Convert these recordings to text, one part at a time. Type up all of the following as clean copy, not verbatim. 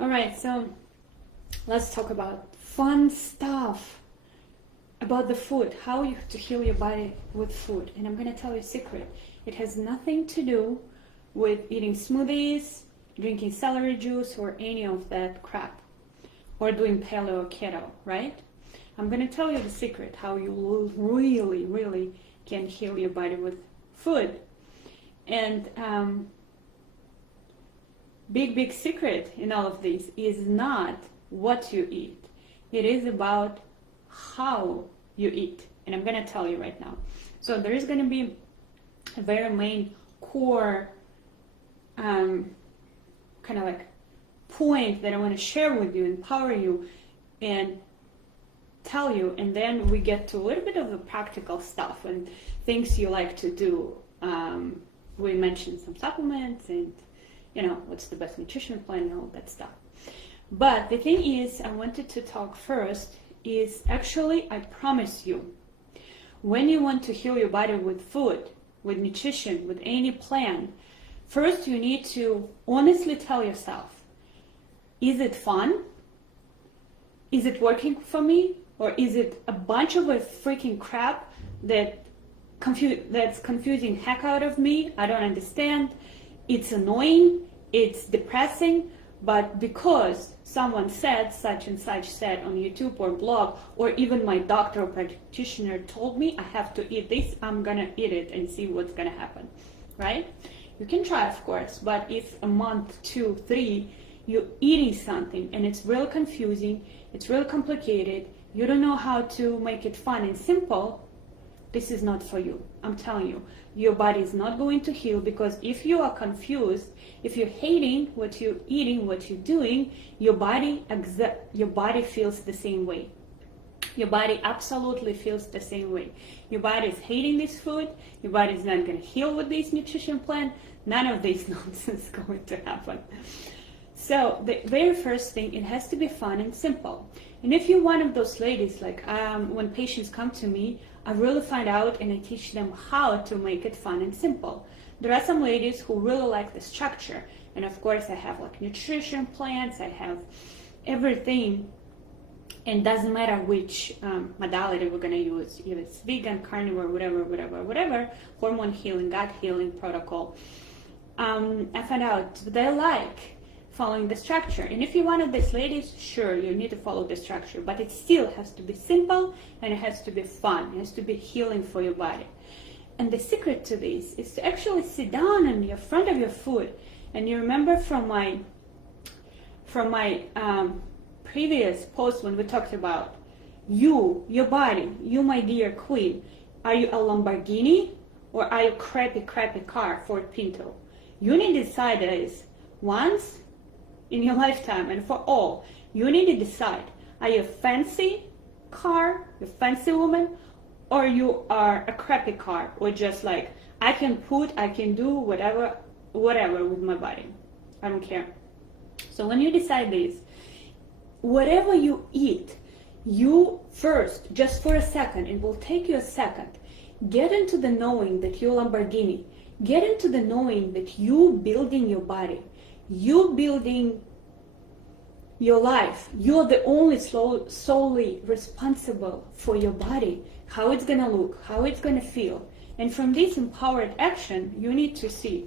All right, so let's talk about fun stuff about the food, how you to heal your body with food. And I'm going to tell you a secret. It has nothing to do with eating smoothies, drinking celery juice, or any of that crap, or doing paleo or keto, right? I'm going to tell you the secret, how you really, really can heal your body with food. And big secret in all of this is not what you eat. It is about how you eat. And I'm going to tell you right now. So there is going to be a very main core kind of like point that I want to share with you, empower you, and tell you. And then we get to a little bit of the practical stuff and things you like to do. We mentioned some supplements and, you know, what's the best nutrition plan and all that stuff. But the thing is, I wanted to talk first is actually, I promise you, when you want to heal your body with food, with nutrition, with any plan, first you need to honestly tell yourself, is it fun? Is it working for me? Or is it a bunch of a freaking crap that's confusing heck out of me? I don't understand. It's annoying. It's depressing. But because someone said, such and such said on YouTube or blog, or even my doctor or practitioner told me I have to eat this, I'm gonna eat it and see what's gonna happen, right? You can try, of course, but if a month, 2, 3, you're eating something and it's real confusing, it's real complicated, you don't know how to make it fun and simple, this is not for you. I'm telling you, your body is not going to heal, because if you are confused, if you're hating what you're eating, what you're doing, your body feels the same way. Your body absolutely feels the same way. Your body is hating this food. Your body is not going to heal with this nutrition plan. None of this nonsense is going to happen. So the very first thing, it has to be fun and simple. And if you're one of those ladies, like when patients come to me, I really find out and I teach them how to make it fun and simple. There are some ladies who really like the structure. And of course I have like nutrition plans, I have everything. And doesn't matter which modality we're gonna use, if it's vegan, carnivore, whatever, hormone healing, gut healing protocol. I find out they like following the structure. And if you're one of these ladies, sure, you need to follow the structure, but it still has to be simple and it has to be fun. It has to be healing for your body. And the secret to this is to actually sit down in the front of your food. And you remember from my previous post when we talked about your body, you, my dear queen, are you a Lamborghini or are you crappy car, Ford Pinto? You need to decide this once in your lifetime and for all. You need to decide, are you a fancy car, a fancy woman, or you are a crappy car, or just like, I can do whatever with my body. I don't care. So when you decide this, whatever you eat, you first, just for a second, it will take you a second, get into the knowing that you're Lamborghini. Get into the knowing that you building your body. You building your life. You're the only solely responsible for your body, how it's gonna look, how it's gonna feel. And from this empowered action, you need to see,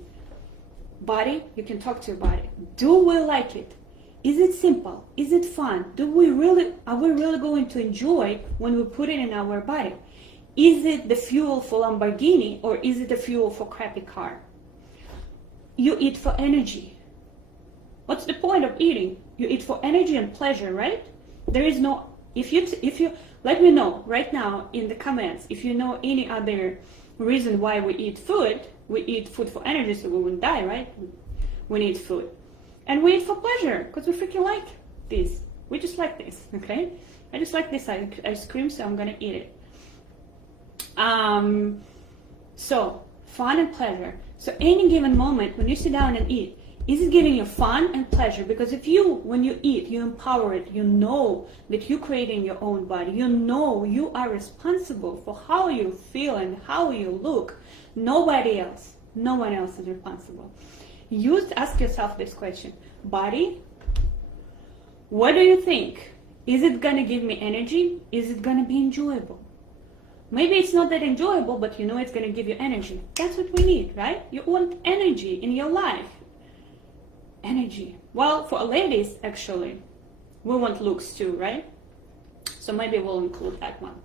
body, you can talk to your body. Do we like it? Is it simple? Is it fun? Are we really going to enjoy when we put it in our body? Is it the fuel for Lamborghini or is it the fuel for crappy car? You eat for energy. What's the point of eating? You eat for energy and pleasure, right? There is no, if you let me know right now in the comments if you know any other reason why we eat food. We eat food for energy so we wouldn't die, right? We need food. And we eat for pleasure because we freaking like this. We just like this, okay? I just like this ice cream, so I'm gonna eat it. So fun and pleasure. So any given moment when you sit down and eat, is it giving you fun and pleasure? Because when you eat, you empower it, you know that you're creating your own body. You know you are responsible for how you feel and how you look. Nobody else. No one else is responsible. Ask yourself this question. Body, What do you think? Is it gonna give me energy? Is it gonna be enjoyable? Maybe it's not that enjoyable, but you know it's gonna give you energy. That's what we need, right? You want energy in your life. Energy. Well, for ladies, actually, we want looks too, right? So maybe we'll include that one.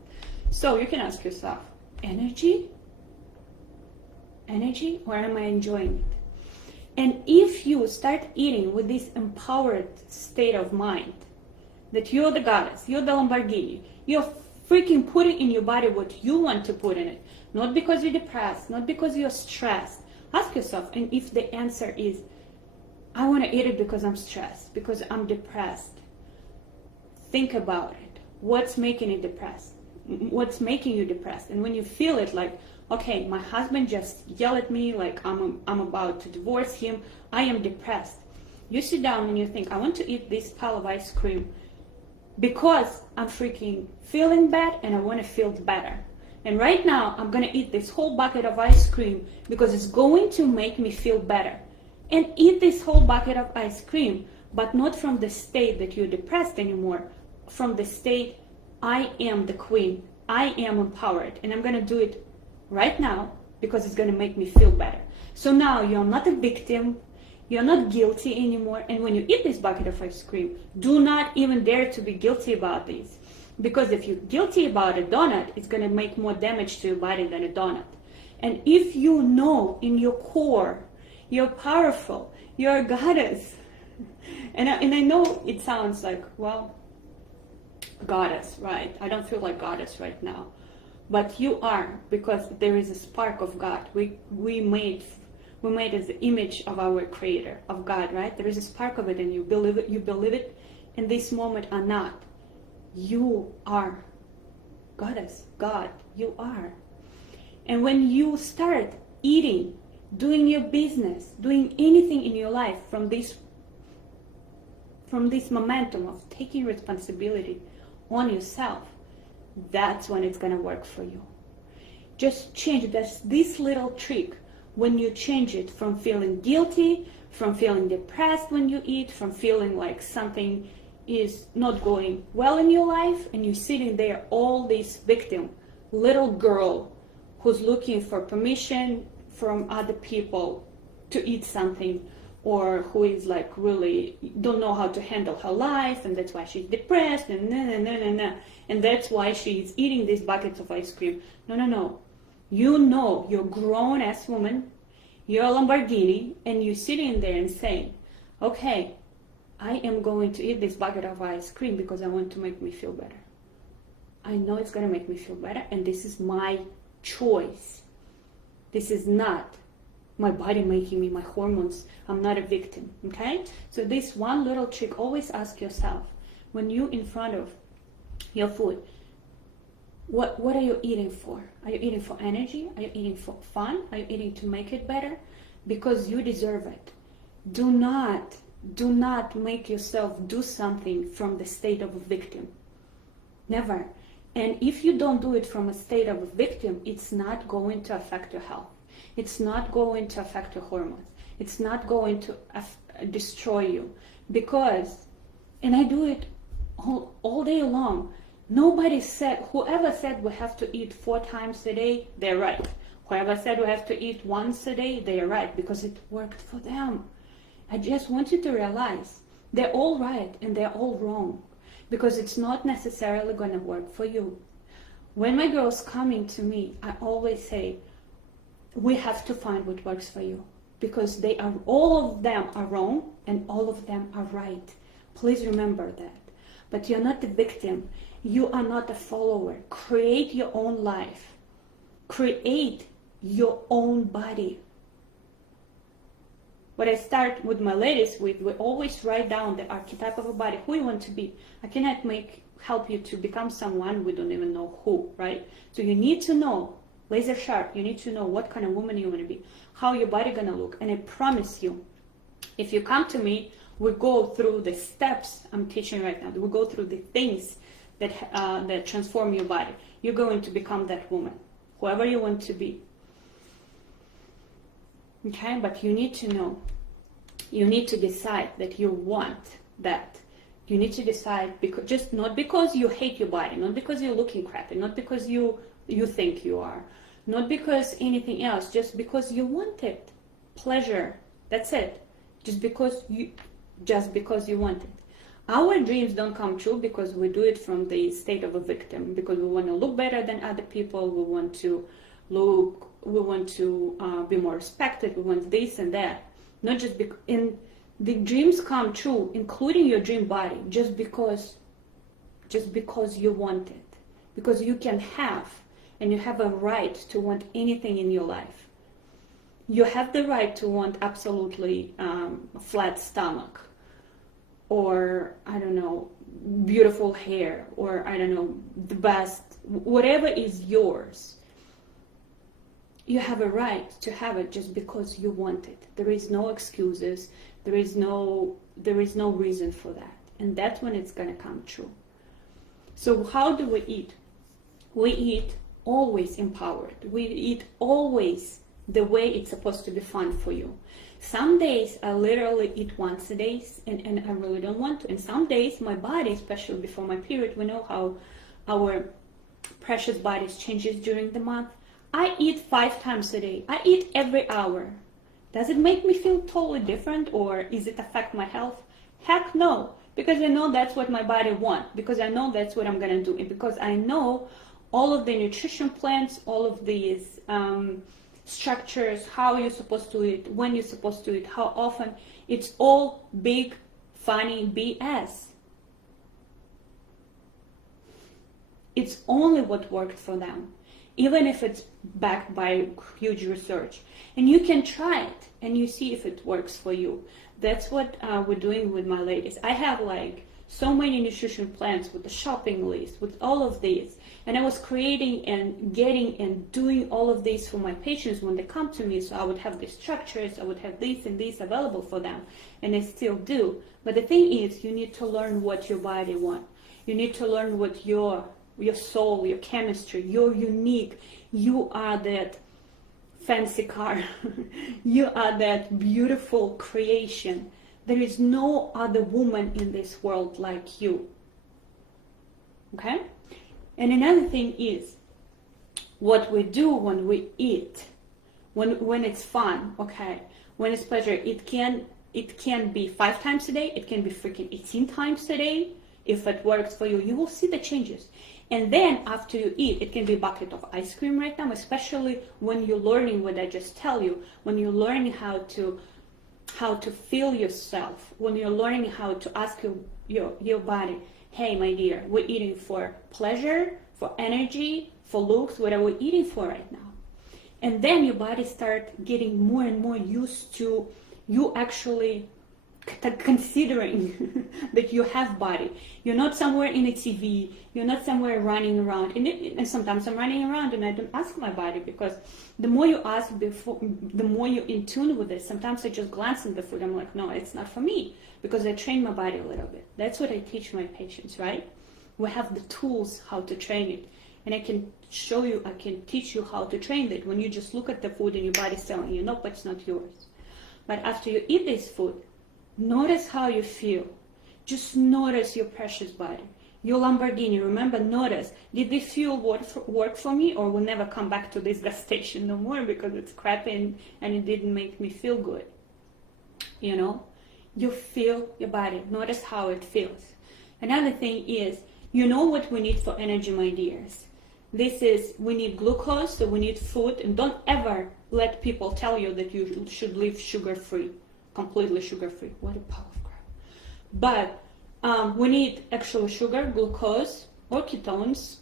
So you can ask yourself, energy? Energy, or am I enjoying it? And if you start eating with this empowered state of mind, that you're the goddess, you're the Lamborghini, you're freaking putting in your body what you want to put in it, not because you're depressed, not because you're stressed. Ask yourself, and if the answer is, I want to eat it because I'm stressed, because I'm depressed, think about it. What's making it depressed? What's making you depressed? And when you feel it, like, okay, my husband just yelled at me, like I'm about to divorce him, I am depressed. You sit down and you think, I want to eat this pile of ice cream because I'm freaking feeling bad and I want to feel better. And right now, I'm going to eat this whole bucket of ice cream because it's going to make me feel better. And eat this whole bucket of ice cream, but not from the state that you're depressed anymore, from the state, I am the queen, I am empowered, and I'm going to do it right now because it's going to make me feel better. So now you're not a victim, you're not guilty anymore, and when you eat this bucket of ice cream, do not even dare to be guilty about this, because if you're guilty about a donut, it's going to make more damage to your body than a donut. And if you know in your core you're powerful, you're a goddess, and I know it sounds like, well, goddess, right? I don't feel like goddess right now. But you are, because there is a spark of God. We made as the image of our Creator, of God, right? There is a spark of it, and you believe it in this moment or not. You are goddess, God, you are. And when you start eating, doing your business, doing anything in your life from this momentum of taking responsibility on yourself, that's when it's going to work for you. Just change it. That's this little trick. When you change it from feeling guilty, from feeling depressed when you eat, from feeling like something is not going well in your life, and you're sitting there, all this victim, little girl who's looking for permission from other people to eat something, or who is like really don't know how to handle her life, and that's why she's depressed, and that's why she's eating these buckets of ice cream. No. You know, you're a grown-ass woman, you're a Lamborghini, and you're sitting there and saying, okay, I am going to eat this bucket of ice cream because I want to make me feel better. I know it's going to make me feel better, and this is my choice. This is not my body making me, my hormones. I'm not a victim, okay? So this one little trick, always ask yourself, when you're in front of your food, what are you eating for? Are you eating for energy? Are you eating for fun? Are you eating to make it better? Because you deserve it. Do not make yourself do something from the state of a victim. Never. And if you don't do it from a state of a victim, it's not going to affect your health. It's not going to affect your hormones. It's not going to destroy you. Because, and I do it all day long, nobody said, whoever said we have to eat 4 times a day, they're right. Whoever said we have to eat once a day, they're right, because it worked for them. I just want you to realize they're all right and they're all wrong, because it's not necessarily going to work for you. When my girls coming to me, I always say, we have to find what works for you, because all of them are wrong and all of them are right. Please remember that. But you're not the victim. You are not a follower. Create your own life. Create your own body. What I start with my ladies with, we always write down the archetype of a body, who you want to be. I cannot help you to become someone we don't even know who, right? So you need to know, laser sharp, you need to know what kind of woman you want to be, how your body gonna look. And I promise you, if you come to me, we go through the steps I'm teaching right now. We go through the things that transform your body. You're going to become that woman, whoever you want to be. Okay, but you need to know, you need to decide that you want that. You need to decide, because just not because you hate your body, not because you're looking crappy, not because you think you are, not because anything else, just because you want it. Pleasure. That's it. Just because you want it. Our dreams don't come true because we do it from the state of a victim, because we want to look better than other people, we want to be more respected, we want this and that. Not just because, in the dreams come true, including your dream body, just because you want it, because you can have, and you have a right to want anything in your life. You have the right to want absolutely a flat stomach, or I don't know, beautiful hair, or I don't know, the best, whatever is yours. You have a right to have it just because you want it. There is no excuses. There is no reason for that. And that's when it's gonna come true. So how do we eat? We eat always empowered. We eat always the way it's supposed to be fun for you. Some days I literally eat once a day and I really don't want to. And some days my body, especially before my period, we know how our precious bodies changes during the month. I eat 5 times a day. I eat every hour. Does it make me feel totally different, or is it affect my health? Heck no, because I know that's what my body wants, because I know that's what I'm gonna do, and because I know all of the nutrition plans, all of these structures, how you're supposed to eat, when you're supposed to eat, how often. It's all big, funny BS. It's only what worked for them, even if it's backed by huge research. And you can try it and you see if it works for you. That's what we're doing with my ladies. I have like so many nutrition plans with the shopping list, with all of these. And I was creating and getting and doing all of these for my patients when they come to me. So I would have the structures, I would have this and this available for them. And I still do. But the thing is, you need to learn what your body wants. You need to learn what your soul, your chemistry, you're unique. You are that fancy car. You are that beautiful creation. There is no other woman in this world like you. Okay? And another thing is, what we do when we eat, when it's fun, okay, when it's pleasure, it can be 5 times a day, it can be freaking 18 times a day. If it works for you, you will see the changes. And then after you eat, it can be a bucket of ice cream right now, especially when you're learning what I just tell you, when you're learning how to feel yourself, when you're learning how to ask your body, hey, my dear, we're eating for pleasure, for energy, for looks, what are we eating for right now? And then your body starts getting more and more used to you actually considering that you have body. You're not somewhere in a TV, you're not somewhere running around. And sometimes I'm running around and I don't ask my body, because the more you ask before, the more you're in tune with it. Sometimes I just glance at the food, I'm like, no, it's not for me, because I train my body a little bit. That's what I teach my patients, right? We have the tools how to train it. And I can show you, I can teach you how to train it when you just look at the food and your body's telling you, nope, it's not yours. But after you eat this food, notice how you feel. Just notice your precious body. Your Lamborghini, remember, notice, did this fuel work for me, or will never come back to this gas station no more because it's crappy and it didn't make me feel good? You know, you feel your body. Notice how it feels. Another thing is, you know what we need for energy, my dears. We need glucose, so we need food, and don't ever let people tell you that you should live sugar-free. Completely sugar-free. What a pile of crap. But we need actual sugar, glucose, or ketones.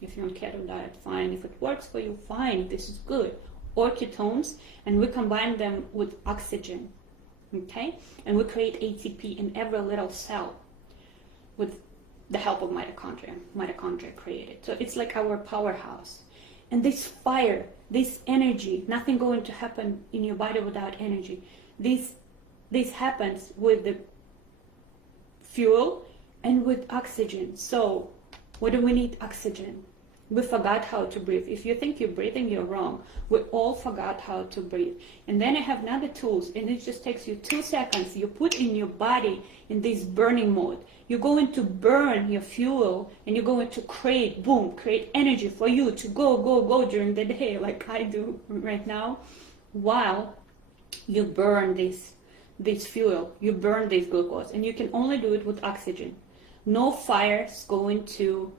If you're on keto diet, fine. If it works for you, fine. This is good. Or ketones, and we combine them with oxygen. Okay? And we create ATP in every little cell with the help of mitochondria. Mitochondria create it. So it's like our powerhouse. And this fire, this energy, nothing going to happen in your body without energy. This happens with the fuel and with oxygen. So what do we need? Oxygen. We forgot how to breathe. If you think you're breathing, you're wrong. We all forgot how to breathe. And then I have another tools, and it just takes you 2 seconds. You put in your body in this burning mode. You're going to burn your fuel, and you're going to create, boom, create energy for you to go during the day, like I do right now, while you burn this fuel, you burn this glucose, and you can only do it with oxygen. No fire is going to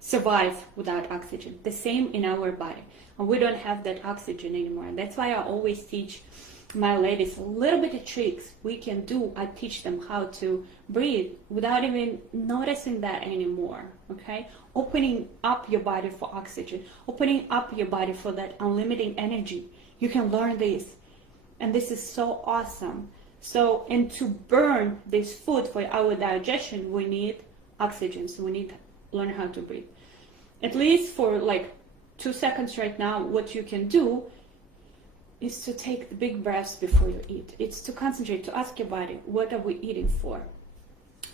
survive without oxygen. The same in our body, and we don't have that oxygen anymore. And that's why I always teach my ladies a little bit of tricks we can do. I teach them how to breathe without even noticing that anymore. Okay, opening up your body for oxygen, opening up your body for that unlimited energy. You can learn this, and this is so awesome. So, and to burn this food for our digestion, we need oxygen. So we need to learn how to breathe. At least for like 2 seconds right now, what you can do is to take the big breaths before you eat. It's to concentrate, to ask your body, what are we eating for?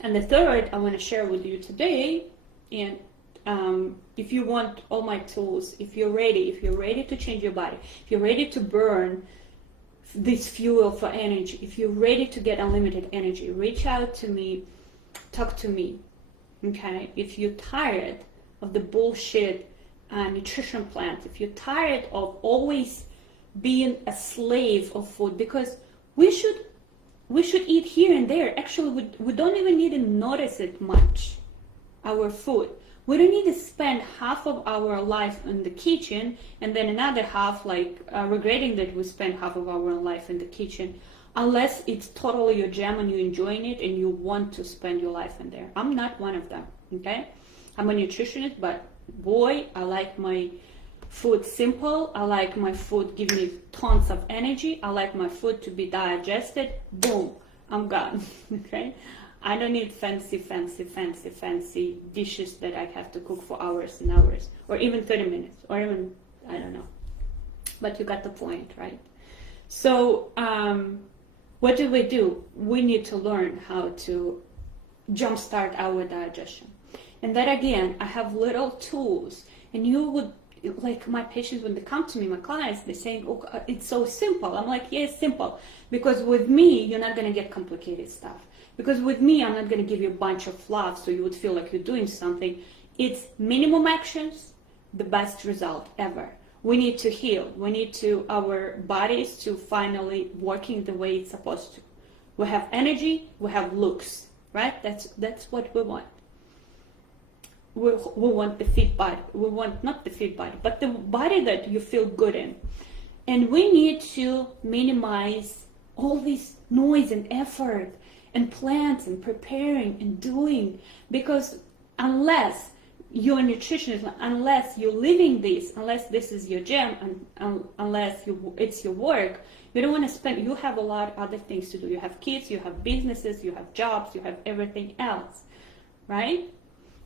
And the third I want to share with you today, and if you want all my tools, if you're ready to change your body, if you're ready to burn this fuel for energy, if you're ready to get unlimited energy, reach out to me, talk to me, okay? If you're tired of the bullshit nutrition plans, if you're tired of always being a slave of food, because we should eat here and there. Actually, we don't even need to notice it much, our food. We don't need to spend half of our life in the kitchen and then another half regretting that we spent half of our life in the kitchen, unless it's totally your jam and you're enjoying it and you want to spend your life in there. I'm not one of them, okay? I'm a nutritionist, but boy, I like my food simple. I like my food give me tons of energy. I like my food to be digested. Boom, I'm gone, okay? I don't need fancy dishes that I have to cook for hours and hours, or even 30 minutes, or even, I don't know. But you got the point, right? So what do? We need to learn how to jumpstart our digestion. And that again, I have little tools, and you would, like my patients, when they come to me, my clients, they're saying, oh, it's so simple. I'm like, yeah, it's simple. Because with me, you're not going to get complicated stuff. Because with me, I'm not going to give you a bunch of fluff so you would feel like you're doing something. It's minimum actions, the best result ever. We need to heal. We need to, our bodies to finally working the way it's supposed to. We have energy, we have looks, right? That's what we want. We want the fit body. We want not the fit body, but the body that you feel good in. And we need to minimize all this noise and effort and plans and preparing and doing, because unless you're a nutritionist, unless you're living this, unless this is your gym, and unless it's your work, you don't want to spend, you have a lot of other things to do. You have kids, you have businesses, you have jobs, you have everything else, right?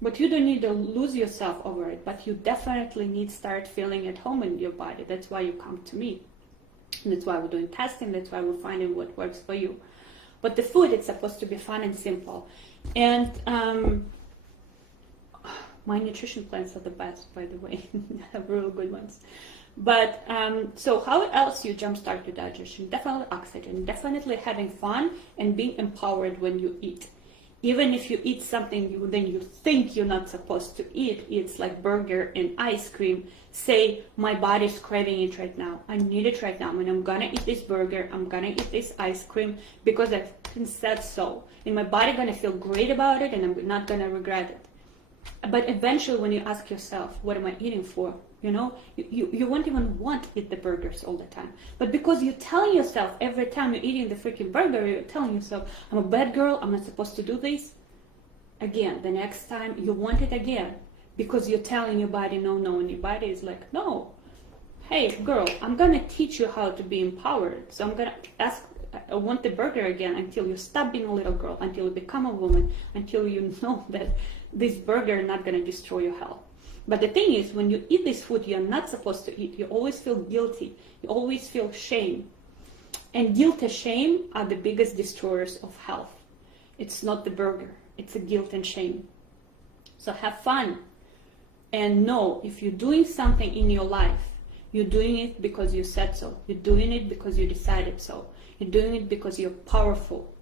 But you don't need to lose yourself over it, but you definitely need to start feeling at home in your body. That's why you come to me. And that's why we're doing testing, that's why we're finding what works for you. But the food, it's supposed to be fun and simple. And my nutrition plans are the best, by the way. I have really good ones. But so how else you jumpstart your digestion? Definitely oxygen, definitely having fun and being empowered when you eat. Even if you eat something then you think you're not supposed to eat, it's like burger and ice cream. Say, my body's craving it right now. I need it right now. And I'm gonna eat this burger, I'm gonna eat this ice cream because I said so. And my body gonna feel great about it and I'm not gonna regret it. But eventually when you ask yourself, what am I eating for? You know, you won't even want to eat the burgers all the time. But because you're telling yourself every time you're eating the freaking burger, you're telling yourself, I'm a bad girl, I'm not supposed to do this. Again, the next time you want it again. Because you're telling your body no, and your body is like, no. Hey, girl, I'm going to teach you how to be empowered. So I'm going to I want the burger again until you stop being a little girl, until you become a woman, until you know that this burger is not going to destroy your health. But the thing is, when you eat this food you're not supposed to eat, you always feel guilty. You always feel shame. And guilt and shame are the biggest destroyers of health. It's not the burger. It's a guilt and shame. So have fun, and know if you're doing something in your life, you're doing it because you said so. You're doing it because you decided so. You're doing it because you're powerful.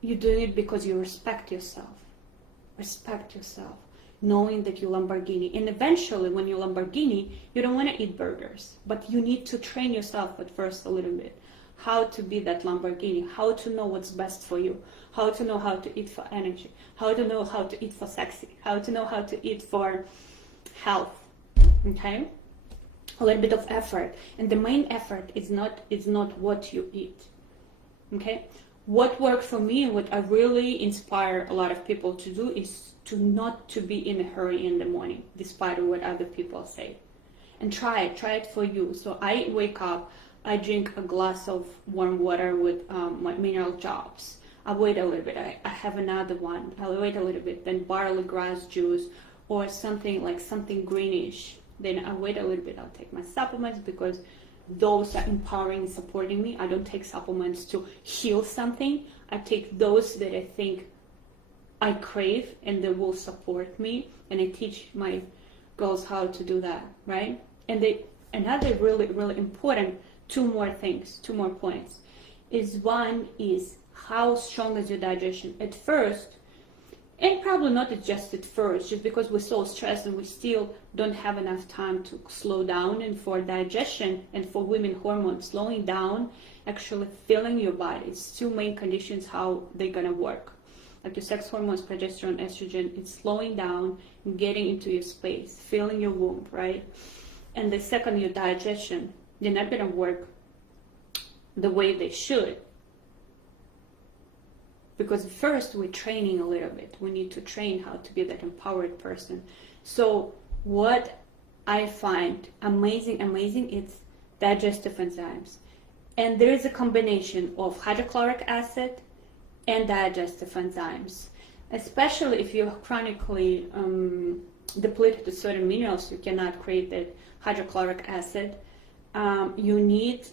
You're doing it because you respect yourself. Respect yourself, knowing that you're Lamborghini. And eventually, when you're Lamborghini, you don't want to eat burgers, but you need to train yourself at first a little bit. How to be that Lamborghini, how to know what's best for you, how to know how to eat for energy, how to know how to eat for sexy, how to know how to eat for health, okay? A little bit of effort. And the main effort is not what you eat, okay? What worked for me and what I really inspire a lot of people to do is to not to be in a hurry in the morning, despite what other people say. And try it for you. So I wake up, I drink a glass of warm water with my mineral drops. I wait a little bit, I have another one, I'll wait a little bit, then barley grass juice or something like something greenish. Then I wait a little bit, I'll take my supplements because those are empowering and supporting me. I don't take supplements to heal something. I take those that I think I crave and that will support me. And I teach my girls how to do that, right? And another really, really important two more points is one is how strong is your digestion at first. And probably not just at first, just because we're so stressed and we still don't have enough time to slow down. And for digestion and for women hormones, slowing down, actually feeling your body. It's two main conditions how they're gonna work. Like your sex hormones, progesterone, estrogen, it's slowing down, getting into your space, feeling your womb, right? And the second, your digestion, they're not gonna work the way they should. Because first we're training a little bit. We need to train how to be that empowered person. So what I find amazing, it's digestive enzymes. And there is a combination of hydrochloric acid and digestive enzymes. Especially if you're chronically depleted to certain minerals, you cannot create that hydrochloric acid. You need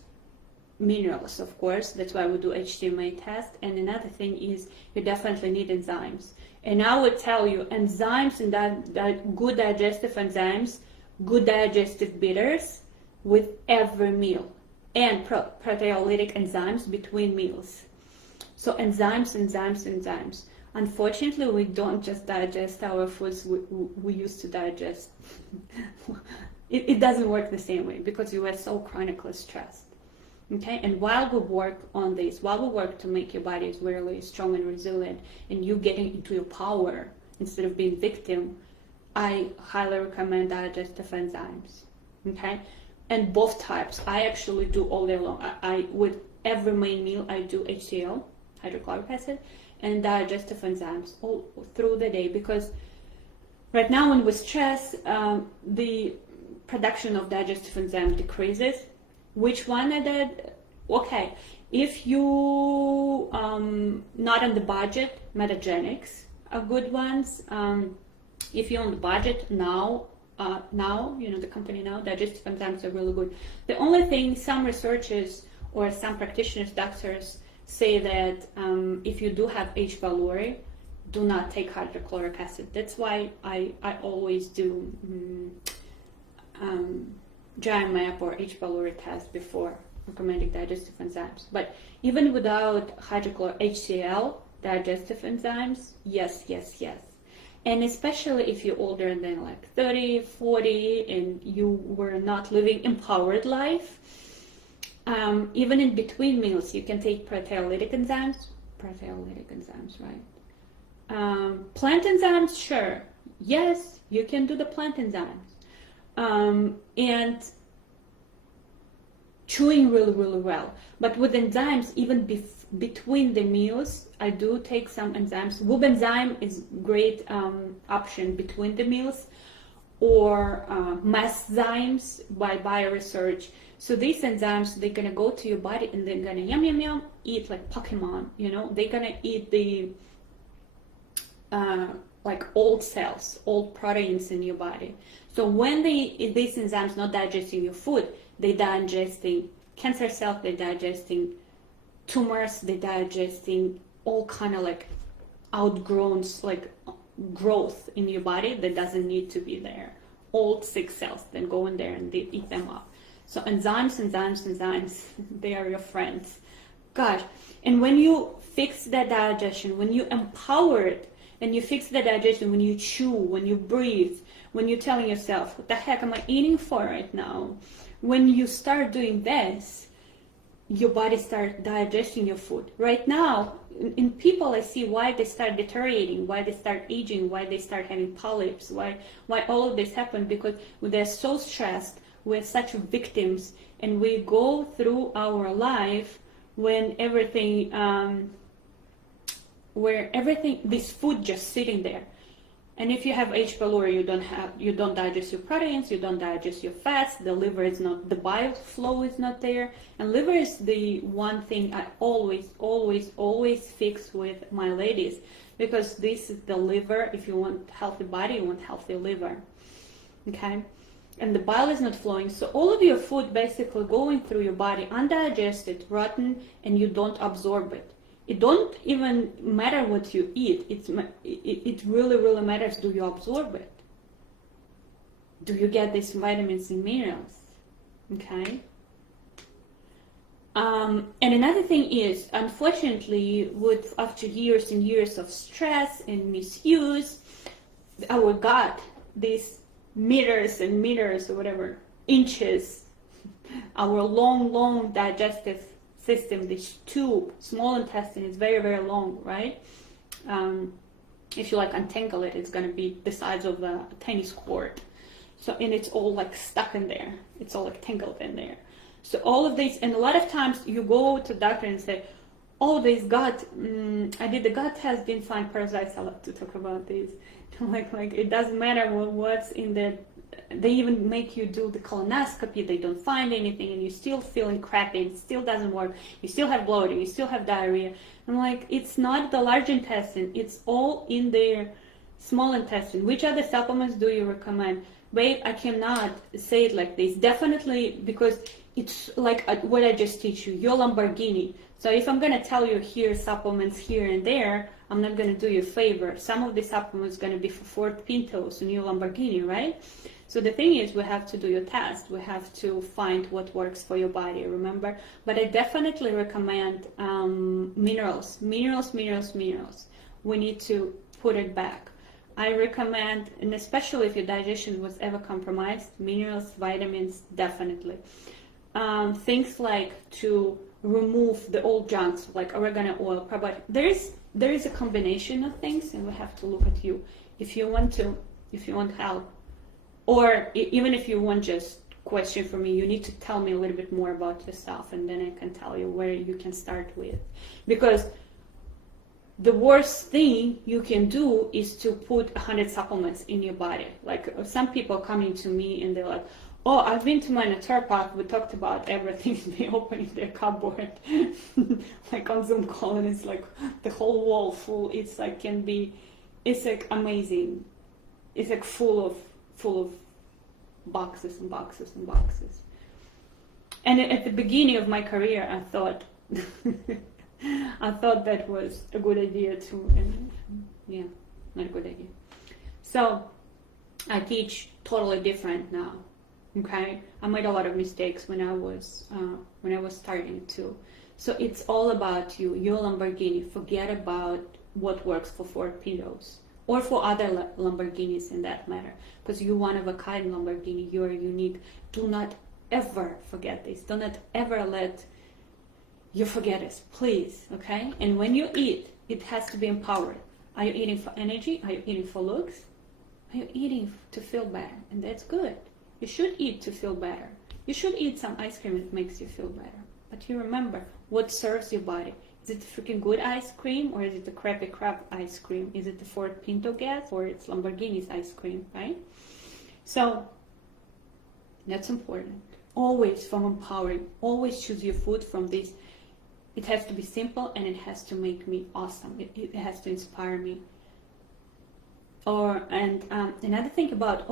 minerals, of course. That's why we do HTMA test. And another thing is you definitely need enzymes. And I would tell you, enzymes and that good digestive enzymes, good digestive bitters with every meal, and proteolytic enzymes between meals. So enzymes. Unfortunately, we don't just digest our foods we used to digest. It doesn't work the same way because you are so chronically stressed. Okay, and while we work on this, while we work to make your body really strong and resilient, and you getting into your power instead of being victim, I highly recommend digestive enzymes. Okay, and both types. I actually do all day long. I with every main meal I do HCl, hydrochloric acid, and digestive enzymes all through the day, because right now when we stress, the production of digestive enzymes decreases. Which one are that? Okay, if you not on the budget, Metagenics are good ones. If you're on the budget now, you know the company now, digestive enzymes are really good. The only thing, some researchers or some practitioners, doctors say that if you do have H. pylori, do not take hydrochloric acid. That's why I always do GI-MAP or H. pylori test before recommending digestive enzymes. But even without HCl, digestive enzymes, yes. And especially if you're older than like 30, 40, and you were not living empowered life, even in between meals, you can take proteolytic enzymes, right? Plant enzymes, sure. Yes, you can do the plant enzymes. And chewing really well. But with enzymes, even between the meals, I do take some enzymes. Wub enzyme is great option between the meals, or Masszymes by BioResearch. So these enzymes, they're gonna go to your body and they're gonna yum, eat like Pokemon, you know? They're gonna eat the like old cells, old proteins in your body. So when these enzymes not digesting your food, they're digesting cancer cells, they're digesting tumors, they're digesting all kind of like outgrowns, like growth in your body that doesn't need to be there. Old sick cells, then go in there and they eat them up. So enzymes, they are your friends. Gosh, and when you fix the digestion, when you empower it, and you fix the digestion, when you chew, when you breathe, when you're telling yourself, what the heck am I eating for right now? When you start doing this, your body starts digesting your food. Right now, in people, I see why they start deteriorating, why they start aging, why they start having polyps, why all of this happens, because they're so stressed, we're such victims, and we go through our life when everything, this food just sitting there. And if you have H. pylori, you don't digest your proteins, you don't digest your fats, the liver is not, the bile flow is not there. And liver is the one thing I always fix with my ladies, because this is the liver. If you want healthy body, you want healthy liver, okay? And the bile is not flowing, so all of your food basically going through your body undigested, rotten, and you don't absorb it. It don't even matter what you eat. It really matters. Do you absorb it? Do you get these vitamins and minerals? Okay. And another thing is, unfortunately, after years and years of stress and misuse, our gut, these meters and meters or whatever, inches, our long digestive system, this tube, small intestine is very long, right? If you like untangle it, it's going to be the size of a tennis court. So, and it's all like stuck in there. It's all like tangled in there. So all of these, and a lot of times you go to the doctor and say, oh, this gut, I did the gut test, didn't find parasites. I love to talk about this. like it doesn't matter what's in the, they even make you do the colonoscopy, they don't find anything, and you're still feeling crappy, it still doesn't work, you still have bloating, you still have diarrhea. I'm like, it's not the large intestine, it's all in the small intestine. Which other supplements do you recommend? Babe, I cannot say it like this, definitely, because it's like what I just teach you, your Lamborghini. So if I'm gonna tell you here supplements here and there, I'm not gonna do you a favor. Some of the supplements gonna be for Ford Pintos, a new Lamborghini, right? So the thing is, we have to do your test. We have to find what works for your body, remember? But I definitely recommend minerals. We need to put it back. I recommend, and especially if your digestion was ever compromised, minerals, vitamins, definitely. Things like to remove the old junks, like oregano oil, probiotic. There is a combination of things, and we have to look at you. If you want help, or even if you want just question from me, you need to tell me a little bit more about yourself, and then I can tell you where you can start with. Because the worst thing you can do is to put 100 supplements in your body. Like some people coming to me and they're like, oh, I've been to my naturopath, we talked about everything, they open their cupboard, like on Zoom call, and it's like the whole wall full, it's like it's like amazing. It's like full of boxes and boxes and boxes. And at the beginning of my career, I thought that was a good idea too, and yeah, not a good idea. So I teach totally different now. Okay, I made a lot of mistakes when I was starting to. So it's all about you, your Lamborghini. Forget about what works for Ford Pintos or for other Lamborghinis in that matter, because you're one of a kind Lamborghini. You're unique. Do not ever forget this. Do not ever let you forget this, please. Okay. And when you eat, it has to be empowered. Are you eating for energy? Are you eating for looks? Are you eating to feel better? And that's good. You should eat to feel better. You should eat some ice cream that makes you feel better. But you remember what serves your body. Is it the freaking good ice cream, or is it the crappy crap ice cream? Is it the Ford Pinto gas, or it's Lamborghini's ice cream, right? So that's important. Always from empowering. Always choose your food from this. It has to be simple, and it has to make me awesome. It has to inspire me. Another thing about,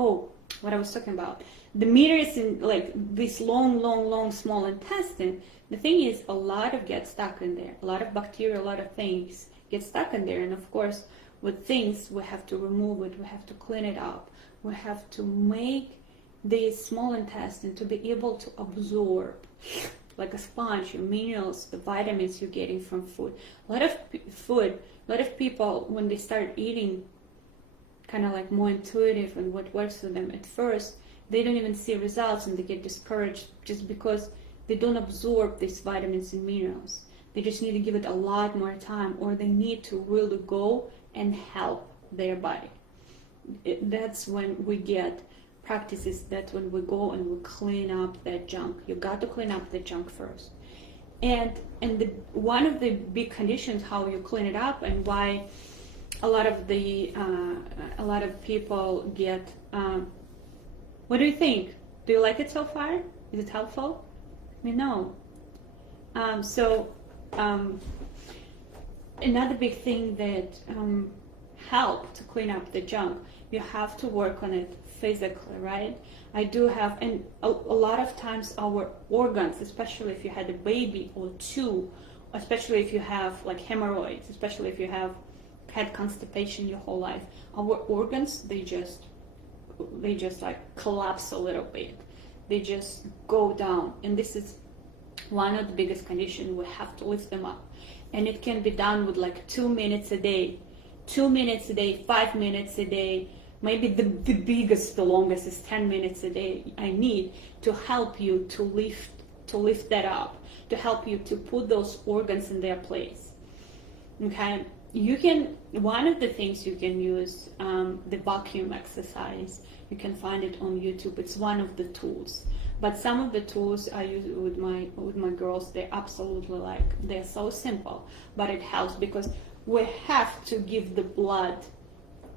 what I was talking about, the meters in like this long small intestine. The thing is, a lot of gets stuck in there. A lot of bacteria, a lot of things get stuck in there. And of course, with things, we have to remove it, we have to clean it up, we have to make the small intestine to be able to absorb like a sponge your minerals, the vitamins you're getting from food. A lot of people, when they start eating kind of like more intuitive and what works for them at first, they don't even see results and they get discouraged just because they don't absorb these vitamins and minerals. They just need to give it a lot more time, or they need to really go and help their body. That's when we get practices, that's when we go and we clean up that junk. You got to clean up the junk first. And one of the big conditions how you clean it up, and why a lot of people get, what do you think? Do you like it so far? Is it helpful? I mean, no. Another big thing that help to clean up the junk, you have to work on it physically, right? I do have, and a lot of times our organs, especially if you had a baby or two, especially if you have like hemorrhoids, especially if you have had constipation your whole life, our organs, they just like collapse a little bit. They just go down, and this is one of the biggest conditions. We have to lift them up, and it can be done with like 2 minutes a day, 5 minutes a day. Maybe the biggest, the longest is 10 minutes a day. I need to help you to lift that up, to help you to put those organs in their place. Okay, one of the things you can use, the vacuum exercise. You can find it on YouTube. It's one of the tools. But some of the tools I use with my girls, they're so simple, but it helps because we have to give the blood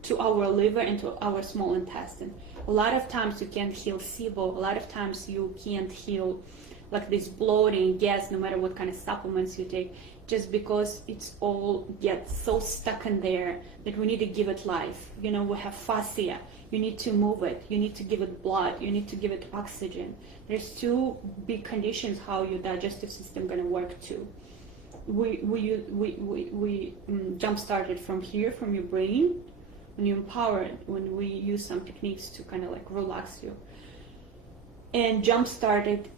to our liver and to our small intestine. A lot of times you can't heal SIBO. A lot of times you can't heal like this bloating, gas, no matter what kind of supplements you take, just because it's all gets so stuck in there that we need to give it life. We have fascia. You need to move it. You need to give it blood. You need to give it oxygen. There's two big conditions how your digestive system gonna work too. We jump started from here, from your brain, when you empower it, when we use some techniques to kind of like relax you, and jump started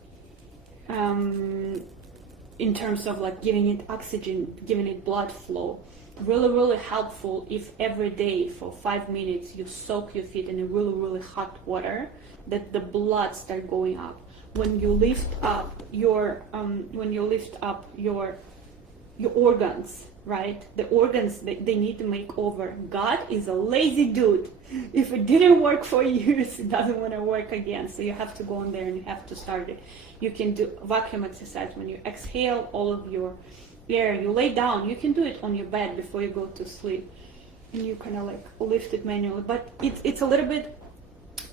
in terms of like giving it oxygen, giving it blood flow. Really helpful if every day for 5 minutes you soak your feet in a really hot water, that the blood start going up. When you lift up your organs, right? The organs, they need to make over. God is a lazy dude. If it didn't work for years, it doesn't want to work again. So you have to go in there and you have to start it. You can do vacuum exercise. When you exhale all of your air, you lay down. You can do it on your bed before you go to sleep. And you kind of like lift it manually. But it's a little bit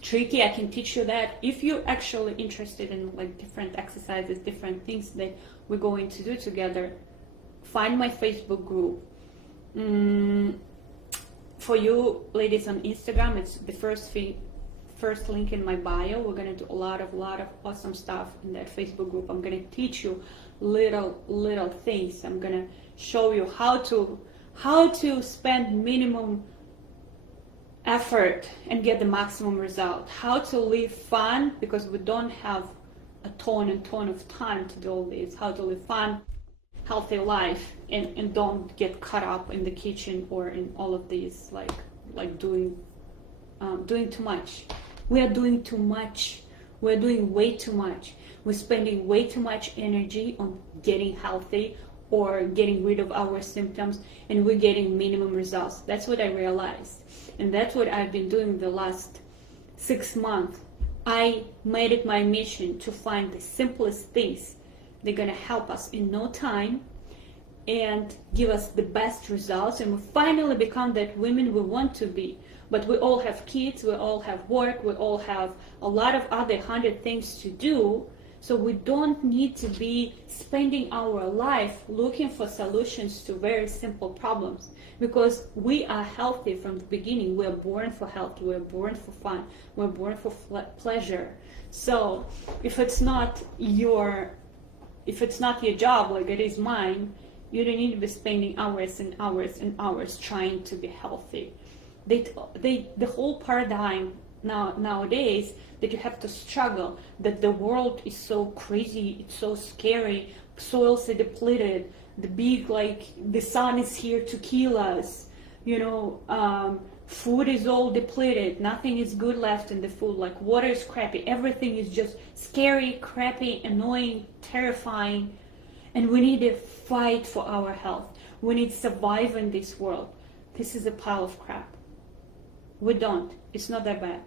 tricky. I can teach you that. If you're actually interested in like different exercises, different things that we're going to do together, find my Facebook group. For you ladies on Instagram, it's the first link in my bio. We're gonna do a lot of awesome stuff in that Facebook group. I'm gonna teach you little things. I'm gonna show you how to spend minimum effort and get the maximum result. How to live fun, because we don't have a ton of time to do all this. How to live fun, healthy life, and don't get caught up in the kitchen or in all of these like doing too much. We are doing too much. We're doing way too much. We're spending way too much energy on getting healthy or getting rid of our symptoms, and we're getting minimum results. That's what I realized, and that's what I've been doing the last 6 months. I made it my mission to find the simplest things. They're gonna help us in no time and give us the best results, and we finally become that women we want to be. But we all have kids, we all have work, we all have a lot of other 100 things to do. So we don't need to be spending our life looking for solutions to very simple problems, because we are healthy from the beginning. We are born for health, we are born for fun, we're born for pleasure. So if it's not your job like it is mine, You don't need to be spending hours and hours and hours trying to be healthy. The whole paradigm nowadays that you have to struggle, that the world is so crazy, it's so scary, soils are depleted, the big, like, the sun is here to kill us, food is all depleted, nothing is good left in the food, like water is crappy, everything is just scary, crappy, annoying, terrifying, and we need to fight for our health. We need to survive in this world. This is a pile of crap. We don't. It's not that bad.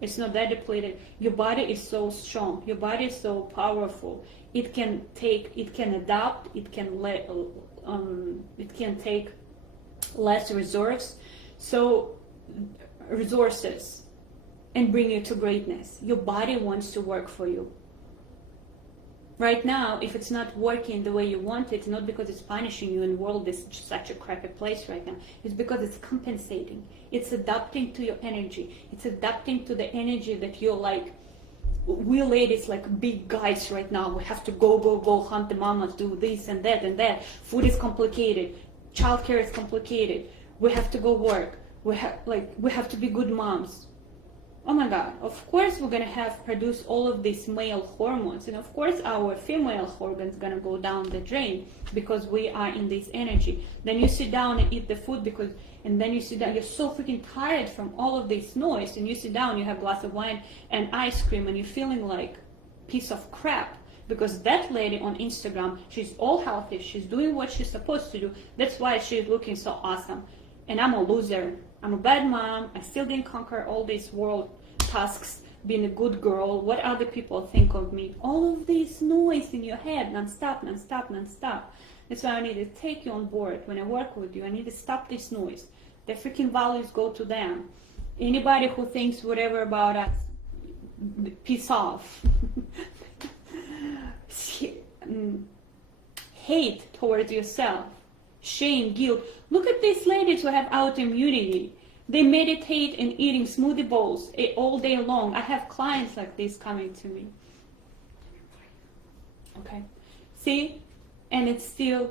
It's not that depleted. Your body is so strong. Your body is so powerful. It can adapt. It can take less resources, and bring you to greatness. Your body wants to work for you. Right now, if it's not working the way you want it, it's not because it's punishing you and the world is such a crappy place right now. It's because it's compensating. It's adapting to your energy. It's adapting to the energy that you're like, we ladies, like big guys right now, we have to go, hunt the mamas, do this and that and that. Food is complicated. Childcare is complicated. We have to go work. We have to be good moms. Oh my God, of course we're gonna have produce all of these male hormones, and of course our female organs gonna go down the drain because we are in this energy. Then you sit down and eat the food and then you sit down, you're so freaking tired from all of this noise, and you sit down, you have a glass of wine and ice cream, and you're feeling like piece of crap because that lady on Instagram, she's all healthy, she's doing what she's supposed to do. That's why she's looking so awesome. And I'm a loser. I'm a bad mom. I still didn't conquer all these world tasks, being a good girl, what other people think of me. All of this noise in your head, non-stop. That's why I need to take you on board when I work with you. I need to stop this noise. The freaking values go to them. Anybody who thinks whatever about us, piss off. Hate towards yourself. Shame, guilt. Look at these ladies who have autoimmunity. They meditate and eating smoothie bowls all day long. I have clients like this coming to me. Okay. See? And it's still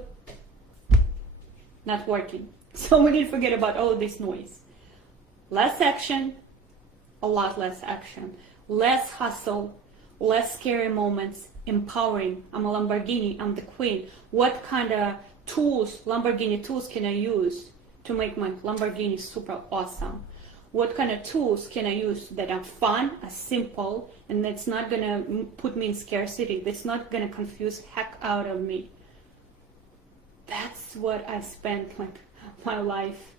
not working. So we need to forget about all this noise. Less action, a lot less action. Less hustle, less scary moments, empowering. I'm a Lamborghini, I'm the queen. What kind of Lamborghini tools can I use to make my Lamborghini super awesome? What kind of tools can I use that are fun, are simple, and that's not gonna put me in scarcity, that's not gonna confuse heck out of me? That's what I spent like my life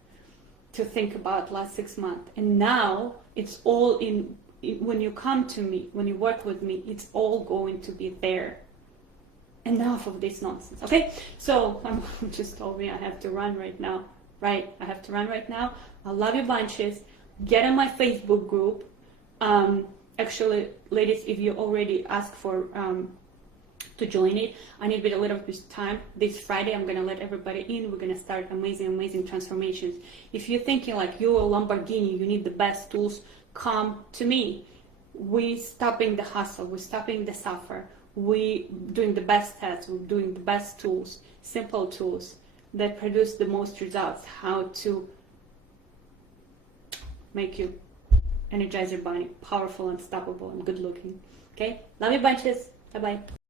to think about last 6 months. And now it's all in, when you come to me, when you work with me, it's all going to be there. Enough of this nonsense, okay? So I'm just told me I have to run right now. Right, I have to run right now. I love you bunches. Get in my Facebook group. Actually, ladies, if you already asked for to join it, I need a little bit of time. This Friday, I'm gonna let everybody in. We're gonna start amazing transformations. If you're thinking like you're a Lamborghini, you need the best tools, come to me. We're stopping the hustle. We're stopping the suffer. We're doing the best tests. We're doing the best tools, simple tools that produce the most results, how to make you energize your body, powerful, unstoppable, and good looking. Okay? Love you bunches. Bye-bye.